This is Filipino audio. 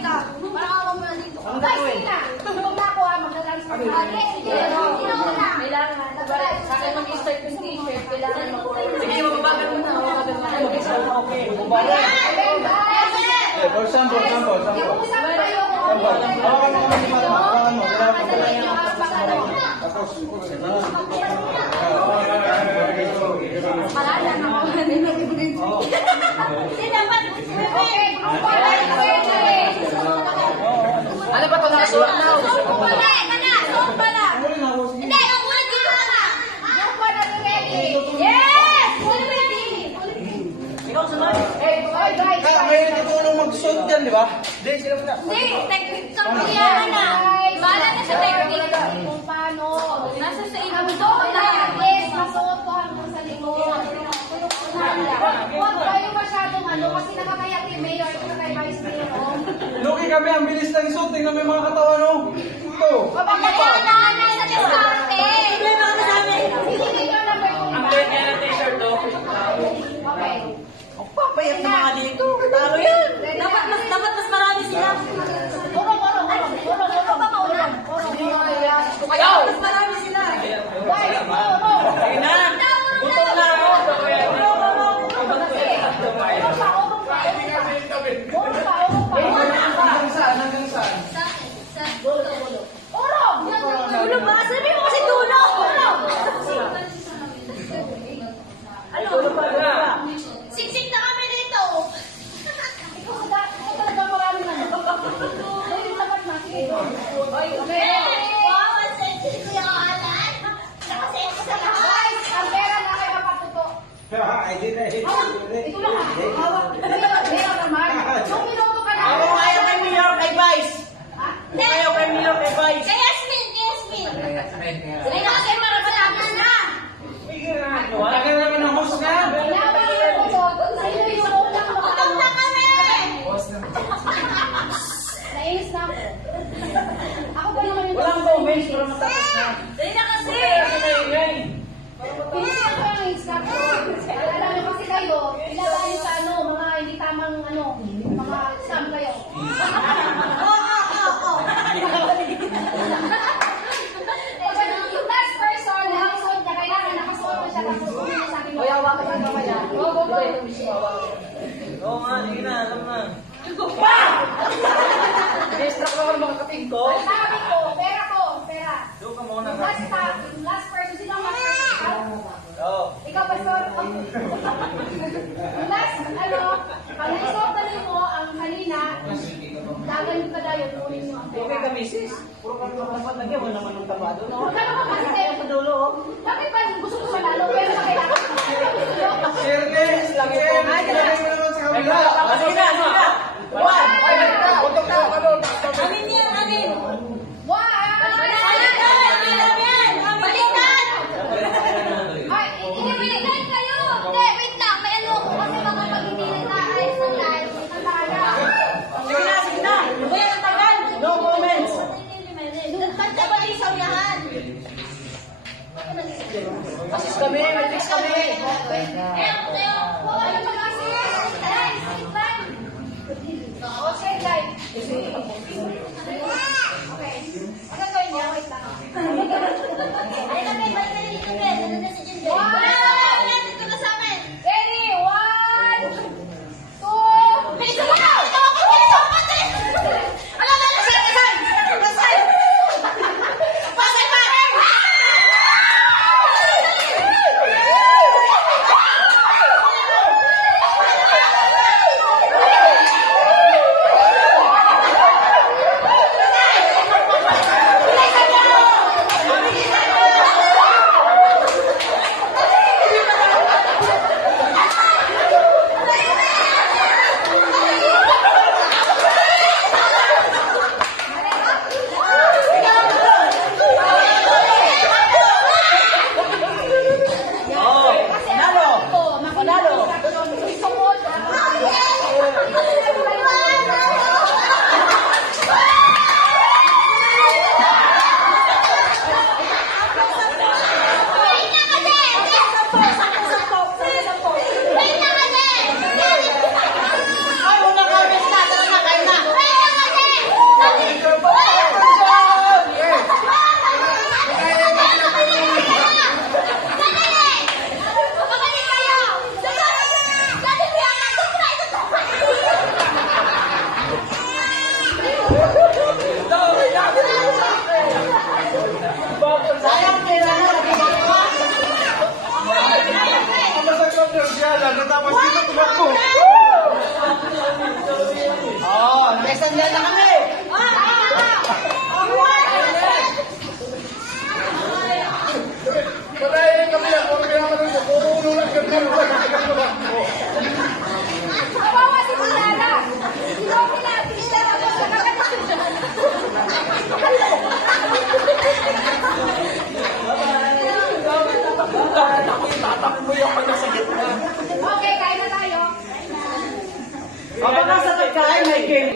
ka. Parang mo na dito. Guys, sige na. Huwag na ako magdadance pa. Sige, sino mo na? Kailangan. Sa akin mag-start yung t-shirt. Kailangan mag-order. Sige, mababagal mo na. Okay. Sampo. Usap kayo. Malala na ako. Ano ba ito na? Suot na. Suot pala. Hindi, ang muna dito ka na. Yung po na ready. Yes! Full ready. Ikaw sumali. Guys. May natutulong mag-suot yan, di ba? Hindi, sila muna. Hindi, technique sa kuya na. Bala na sa technique. Kung paano. Nasa sa inyo. Yes, masuot ko hanggang sa likod. Huwag kayo masyadong kasi nakakayak kay Mayor at kay Vice Mayor. Lugi kami, ang bilis ng suot. Tingnan mo yung mga katawan, no? Ito. Kaya na, nasa diskarte. Ang pwede niya ng t-shirt, no? Okay. Ang papayat na mga dito. Talo yan. Dapat mas marami sila. Urong. Ikaw ba maulan? Ayaw! Mas marami sila. Ayun na. Gutom na ako. Hanggang saan? Dulo ba? Sabi mo kasi dulo! Siksik na kami dito! Ikaw talaga marami na. Ayun dapat na. Sige. Wow, ang sexy ko yung alan. Nakasexy sa lahat. Guys, ang pera na kayo mapatuto. Ito lang. Hawak. Pera naman. Yung minuto ka na. Ayaw kay Mayor, kay Vice. Hindi. Ayaw kay Mayor, kay Vice. Kay Yasmin. Sige na kasi marapanagan na. Tagal naman ang host na. Utong na kami! Nainis na ako. Ako ba naman yung... Walang comments para matapos na. Dali na kasi! Pinis ako yung Instagram ko. Alam niyo kasi kayo, pinalayo sa mga hindi tamang mga scam kayo. Yung last person, household niya, kailangan nakasuot ko siya tapos bumili sa akin. Hawakan ka mamaya. Oo nga, sige na, alam na. Distract ako ng mga kapig ko. Sabi ko, pera. Doon ka muna. Yung last person, sino ang last person? Oo. Ikaw, Pastor. Yung last, pag naisuot na rin mo ang kanina, dagan yung kadayon, kunin mo ang Okay pera. ka, misis. Puro ka naman lagyan, wala naman ng tabado. Huwag ka naman kasi kayo Sa dulo. bakit ba gusto ko manalo? Pero sa kailangan. Shirley, lagi po. Ay, sige na. One. Utok na ako doon. Amin yan, amin. Baliktad! Ay, hindi baliktad kayo. Hindi, wait lang. May ano ko kasi baka pag hindi nag-aayos ng live, ang tagal. Sige na. Uy, ang tagal. No comments. Nagtag ka ba yung sawiyahan? Assist kami, may text kami. Ano ba kasi? Ay, sit lang. Okay, guys. Okay. Ano gawin niya? Wait lang. Ay, kami, balik na dito, Ben. Ano na si Jim? Dito na sa amin. Ready? 1, 2, bilisan mo na! Ano ba? Nasaan? Pasay pa! Sandal na kami! Patayin kami lang, kung kaya manun ko, kung lang kami lang, Kawawa si Milana. Sino pinapis na ako sa tatakbo yung pag nasa gitna. Okay, kain na tayo. Kapag nasa kain, may game.